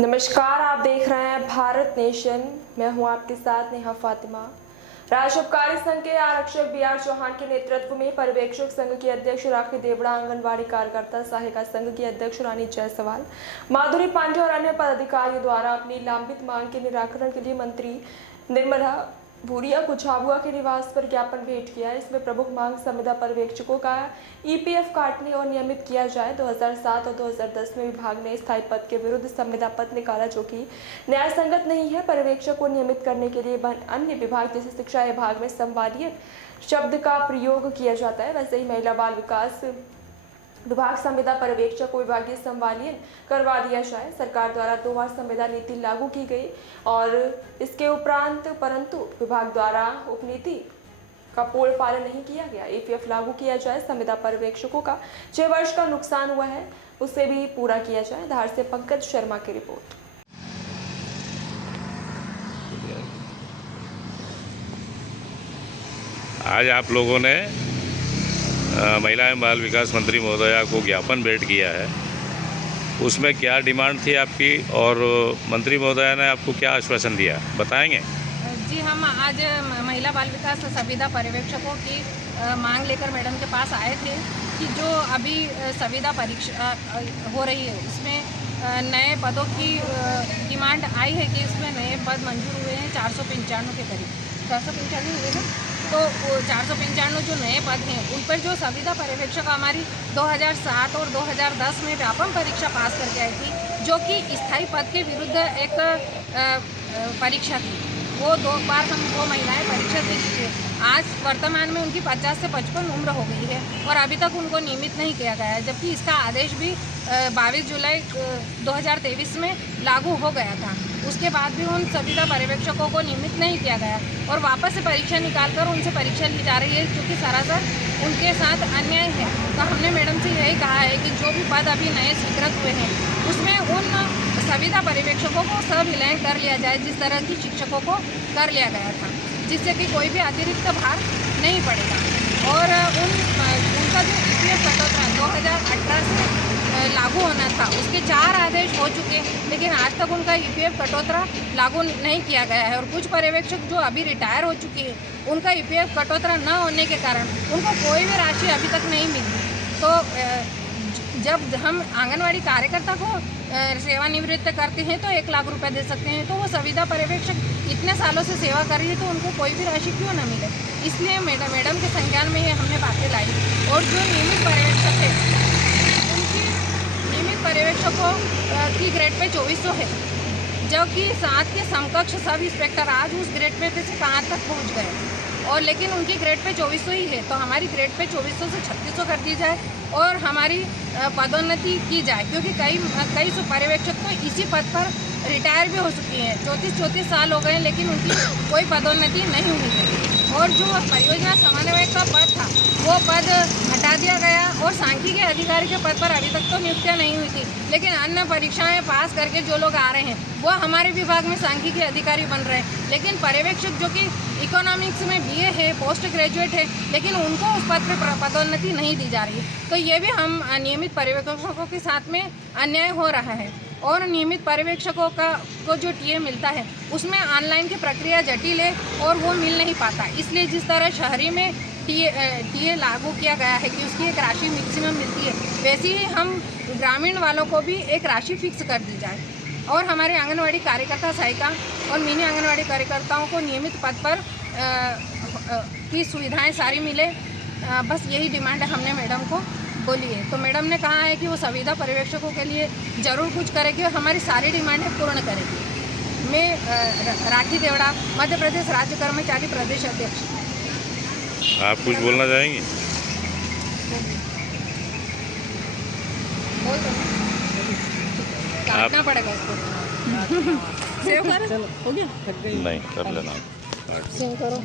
नमस्कार, आप देख रहे हैं भारत नेशन। मैं हूं आपके साथ नेहा फातिमा। राज्य उपकारी संघ के आरक्षक BR चौहान के नेतृत्व में पर्यवेक्षक संघ की अध्यक्ष राखी देवड़ा, आंगनबाड़ी कार्यकर्ता सहायिका संघ की अध्यक्ष रानी जायसवाल, माधुरी पांडे और अन्य पदाधिकारियों द्वारा अपनी लंबित मांग के निराकरण के लिए मंत्री निर्मला भूरिया को झाबुआ के निवास पर ज्ञापन भेंट किया। इसमें प्रमुख मांग संविदा पर्यवेक्षकों का EPF काटने और नियमित किया जाए। 2007 और 2010 में विभाग ने स्थायी पद के विरुद्ध संविदा पद निकाला, जो कि न्याय संगत नहीं है। पर्यवेक्षक को नियमित करने के लिए अन्य विभाग जैसे शिक्षा विभाग में संवादीय शब्द का प्रयोग किया जाता है, वैसे ही महिला बाल विकास विभाग संविदा पर्यवेक्षक को विभागीय संवालियन करवा दिया जाए। सरकार द्वारा 2 बार संविदा नीति लागू की गई और इसके उपरांत परंतु विभाग द्वारा उपनीति का पूर्ण पालन नहीं किया गया। EPF लागू किया जाए। संविदा पर्यवेक्षकों का 6 वर्ष का नुकसान हुआ है, उसे भी पूरा किया जाए। धार से पंकज शर्मा की रिपोर्ट। आज आप लोगों ने महिला एवं बाल विकास मंत्री महोदया को ज्ञापन भेंट किया है, उसमें क्या डिमांड थी आपकी और मंत्री महोदया ने आपको क्या आश्वासन दिया, बताएंगे? जी, हम आज महिला बाल विकास संविदा पर्यवेक्षकों की मांग लेकर मैडम के पास आए थे कि जो अभी संविदा परीक्षा हो रही है, इसमें नए पदों की डिमांड आई है कि इसमें नए पद मंजूर हुए हैं 495 के करीब, 495 हुए ना। तो 495 जो नए पद हैं, उन पर जो संविदा पर्यवेक्षक हमारी 2007 और 2010 में व्यापम परीक्षा पास करके आई थी, जो कि स्थायी पद के विरुद्ध एक परीक्षा थी, वो 2 बार हम वो महिलाएं परीक्षा दे चुकी है। आज वर्तमान में उनकी 50 से 55 उम्र हो गई है और अभी तक उनको नियमित नहीं किया गया है, जबकि इसका आदेश भी 22 जुलाई 2023 में लागू हो गया था। उसके बाद भी उन संविदा पर्यवेक्षकों को नियमित नहीं किया गया और वापस से परीक्षा निकालकर उनसे परीक्षा ली जा रही है, जो कि सरासर उनके साथ अन्याय है। तो हमने मैडम से यही कहा है कि जो भी पद अभी नए स्वीकृत हुए हैं, उसमें उन संविदा पर्यवेक्षकों को सविलय कर लिया जाए, जिस तरह की शिक्षकों को कर लिया गया था, जिससे कि कोई भी अतिरिक्त भार नहीं पड़ेगा। और उनका जो EPF कटौती 2018 से लागू होना था, उसके 4 आदेश हो चुके, लेकिन आज तक उनका EPF कटौती लागू नहीं किया गया है। और कुछ पर्यवेक्षक जो अभी रिटायर हो चुके हैं, उनका EPF कटौती न होने के कारण उनको कोई भी राशि अभी तक नहीं मिली। तो जब हम आंगनवाड़ी कार्यकर्ता को सेवानिवृत्त करते हैं तो 1 लाख रुपए दे सकते हैं, तो वो संविदा पर्यवेक्षक इतने सालों से सेवा कर रही है, तो उनको कोई भी राशि क्यों न मिले। इसलिए मैडम के संज्ञान में ये हमने बातें लाई। और जो नियमित पर्यवेक्षक है, उनकी नियमित पर्यवेक्षकों की ग्रेड पे 2400 है, जबकि 7 के समकक्ष सब इंस्पेक्टर आज उस ग्रेड पे से कहाँ तक पहुँच गए, और लेकिन उनकी ग्रेड पे 2400 ही है। तो हमारी ग्रेड पे 2400 से 3600 कर दी जाए और हमारी पदोन्नति की जाए, क्योंकि कई पर्यवेक्षक तो इसी पद पर रिटायर भी हो चुकी हैं। 34 साल हो गए, लेकिन उनकी कोई पदोन्नति नहीं हुई है। और जो परियोजना समन्वयक का पद था, वो पद हटा दिया गया और सांख्यिकी अधिकारी के पद पर अभी तक तो नियुक्तियाँ नहीं हुई थी, लेकिन अन्य परीक्षाएं पास करके जो लोग आ रहे हैं, वो हमारे विभाग में सांख्यिकी अधिकारी बन रहे हैं। लेकिन पर्यवेक्षक जो कि इकोनॉमिक्स में BA है, पोस्ट ग्रेजुएट है, लेकिन उनको उस पद पर पदोन्नति नहीं दी जा रही है। तो ये भी हम नियमित पर्यवेक्षकों के साथ में अन्याय हो रहा है। और नियमित पर्यवेक्षकों को जो TA मिलता है, उसमें ऑनलाइन की प्रक्रिया जटिल है और वो मिल नहीं पाता। इसलिए जिस तरह शहरी में TA लागू किया गया है कि उसकी एक राशि मैक्सिमम मिलती है, वैसे ही हम ग्रामीण वालों को भी एक राशि फिक्स कर दी जाए और हमारे आंगनवाड़ी कार्यकर्ता सहायिका और मिनी आंगनवाड़ी कार्यकर्ताओं को नियमित पद पर की सुविधाएं सारी मिले। बस यही डिमांड हमने मैडम को बोली है। तो मैडम ने कहा है कि वो संविदा पर्यवेक्षकों के लिए ज़रूर कुछ करेगी और हमारी सारी डिमांडें पूर्ण करेगी। मैं राखी देवड़ा, मध्य प्रदेश राज्य कर्मचारी प्रदेश अध्यक्ष। आप कुछ बोलना चाहेंगी? काटना पड़ेगा इसको। सेव कर, हो गया? नहीं, कर लेना। सेव करो।